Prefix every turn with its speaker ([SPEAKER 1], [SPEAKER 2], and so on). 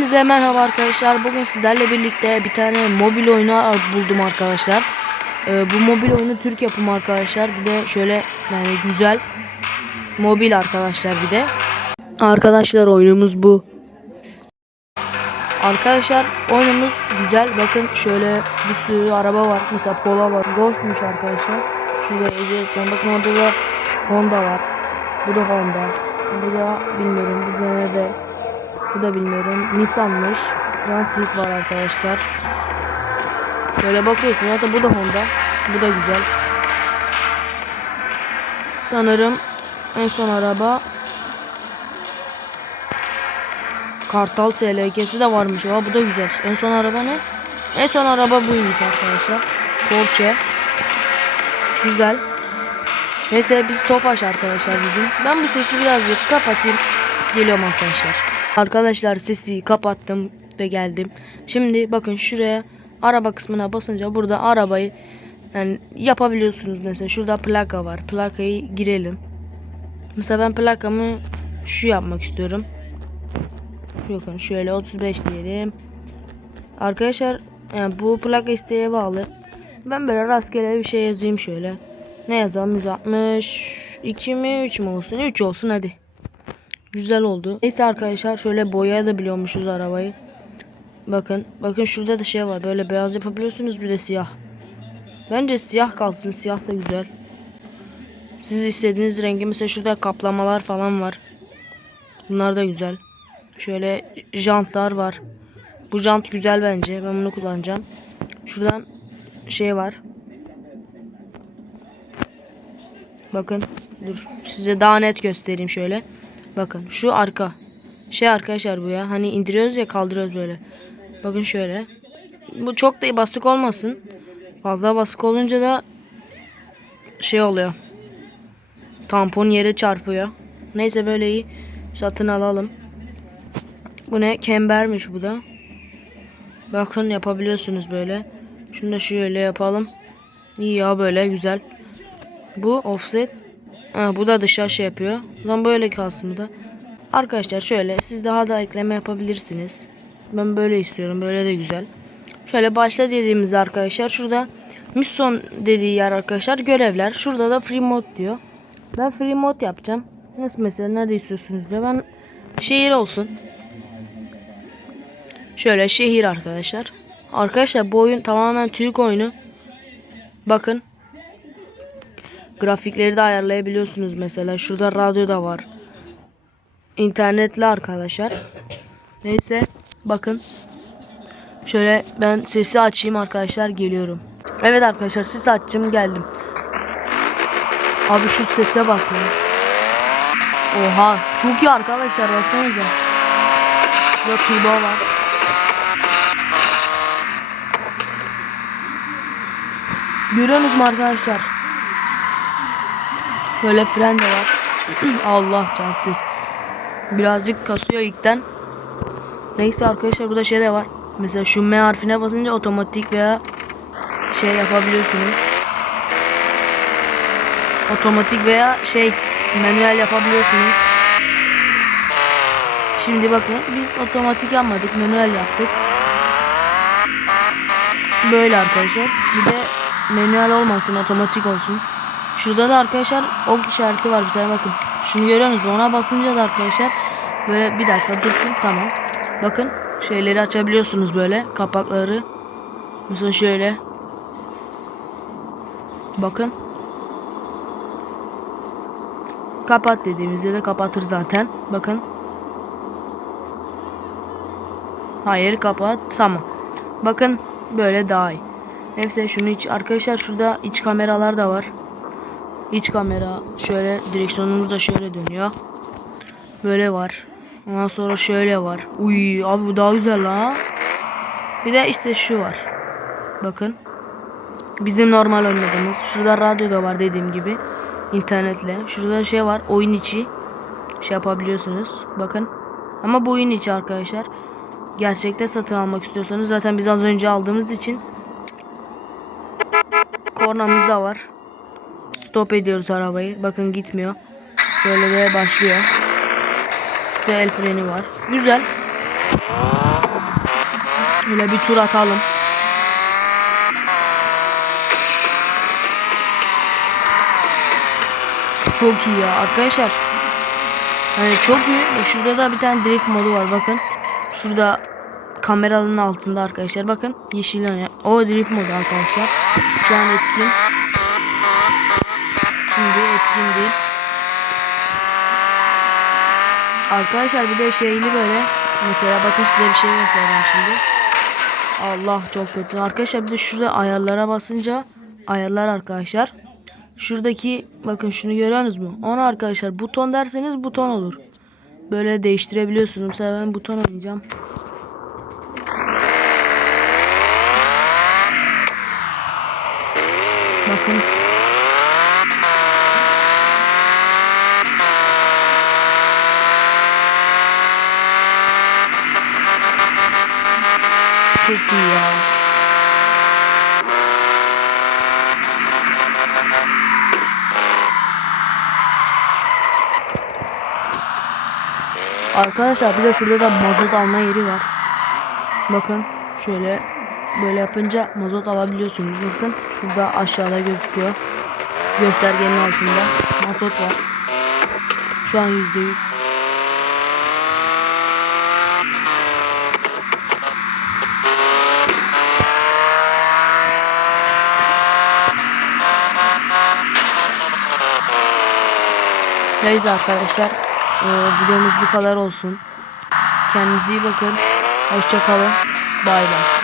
[SPEAKER 1] Hepinize merhaba arkadaşlar. Bugün sizlerle birlikte bir tane mobil oyunu buldum arkadaşlar. Ee, bu mobil oyunu Türk yapımı arkadaşlar. Bir de şöyle yani güzel mobil arkadaşlar bir de. Arkadaşlar oyunumuz bu. Arkadaşlar oyunumuz güzel. Bakın şöyle bir sürü araba var. Mesela Polo var. Golf'muş arkadaşlar. Şurada ezellikten bakın orada da Honda var. Bu da Honda. Bu da bilmiyorum. Bu BMW. Bu da bilmiyorum. Nissan'mış. Transit var arkadaşlar. Böyle bakıyorsun. Hatta bu da Honda. Bu da güzel. Sanırım en son araba Kartal SLK'si de varmış. Aa, bu da güzel. En son araba ne? En son araba buymuş arkadaşlar. Porsche. Güzel. Neyse biz Tofaş arkadaşlar bizim. Ben bu sesi birazcık kapatayım. Geliyorum arkadaşlar. Arkadaşlar sesi kapattım ve geldim. Şimdi bakın şuraya araba kısmına basınca burada arabayı yani yapabiliyorsunuz mesela. Şurada plaka var. Plakayı girelim. Mesela ben plakamı şu yapmak istiyorum. Bakın şöyle 35 diyelim. Arkadaşlar yani bu plaka isteğe bağlı. Ben böyle rastgele bir şey yazayım şöyle. Ne yazalım 160 2 mi 3 mü olsun 3 olsun hadi. Güzel oldu. Neyse arkadaşlar şöyle boyayabiliyormuşuz arabayı. Bakın bakın şurada da şey var böyle beyaz yapabiliyorsunuz bir de siyah. Bence siyah kalsın siyah da güzel. Siz istediğiniz rengi mesela şurada kaplamalar falan var. Bunlar da güzel. Şöyle jantlar var. Bu jant güzel bence. Ben bunu kullanacağım. Şuradan şey var. Bakın dur size daha net göstereyim şöyle. Bakın şu arka. Şey arkadaşlar bu ya. Hani indiriyoruz ya kaldırıyoruz böyle. Bakın şöyle. Bu çok da basık olmasın. Fazla basık olunca da şey oluyor. Tampon yere çarpıyor. Neyse böyle iyi. Satın alalım. Bu ne? Kembermiş bu da. Bakın yapabiliyorsunuz böyle. Şunu da şöyle yapalım. İyi ya böyle güzel. Bu offset. Ha, bu da dışa şey yapıyor. Zaman böyle kalsın bu da. Arkadaşlar şöyle siz daha da ekleme yapabilirsiniz. Ben böyle istiyorum. Böyle de güzel. Şöyle başla dediğimizde arkadaşlar şurada mission dediği yer arkadaşlar görevler. Şurada da free mode diyor. Ben free mode yapacağım. Nasıl mesela nerede istiyorsunuz diyor. Ben şehir olsun. Şöyle şehir arkadaşlar. Arkadaşlar bu oyun tamamen Türk oyunu. Bakın. Grafikleri de ayarlayabiliyorsunuz mesela. Şurada radyo da var. İnternetli arkadaşlar. Neyse. Bakın. Şöyle ben sesi açayım arkadaşlar. Geliyorum. Evet arkadaşlar sesi açtım geldim. Abi şu sese bak ya. Oha. Çok iyi arkadaşlar baksanıza. Burada turbo var. Görüyorsunuz mu arkadaşlar? Böyle fren de var. Allah çarptı. Birazcık kasıyor ilkten. Neyse arkadaşlar burada şey de var. Mesela şu M harfine basınca otomatik veya şey yapabiliyorsunuz. Otomatik veya şey manuel yapabiliyorsunuz. Şimdi bakın biz otomatik yapmadık manuel yaptık. Böyle arkadaşlar. Bir de manuel olmasın otomatik olsun. Şurada da arkadaşlar ok işareti var bize bakın. Şunu görüyorsunuz? Ona basınca da arkadaşlar böyle bir dakika dursun tamam. Bakın şeyleri açabiliyorsunuz böyle kapakları. Mesela şöyle. Bakın. Kapat dediğimizde de kapatır zaten. Bakın. Hayır kapat. Tamam. Bakın böyle daha iyi. Neyse şunu iç arkadaşlar şurada iç kameralar da var. İç kamera şöyle direksiyonumuz da şöyle dönüyor. Böyle var. Ondan sonra şöyle var. Uy abi bu daha güzel la. Bir de işte şu var. Bakın. Bizim normal oynadığımız. Şurada radyo da var dediğim gibi. internetle. Şurada şey var. Oyun içi. Şey yapabiliyorsunuz. Bakın. Ama bu oyun içi arkadaşlar. Gerçekte satın almak istiyorsanız zaten biz az önce aldığımız için kornamız da var. Stop ediyoruz arabayı. Bakın gitmiyor. Böyle de başlıyor. Ve el freni var. Güzel. Böyle bir tur atalım. Çok iyi ya arkadaşlar. Hani çok iyi. Şurada da bir tane drift modu var bakın. Şurada kameranın altında arkadaşlar bakın yeşil yanıyor. O drift modu arkadaşlar. Şu an etkin. Şimdi etkin değil. Arkadaşlar bir de şeyli böyle. Mesela bakın size bir şey göstereceğim şimdi. Allah çok kötü. Arkadaşlar bir de şurada ayarlara basınca ayarlar arkadaşlar. Şuradaki bakın şunu görüyorsunuz mu? Onu arkadaşlar buton derseniz buton olur. Böyle değiştirebiliyorsunuz. Mesela ben buton oynayacağım. çok iyi ya. Arkadaşlar bir de şurada da mazot alma yeri var. Bakın şöyle böyle yapınca mazot alabiliyorsunuz. Bakın şurada aşağıda gözüküyor. Göstergenin altında mazot var. Şu an %100. Neyse arkadaşlar eee, videomuz bu kadar olsun. Kendinize iyi bakın. Hoşça kalın. Bay bay.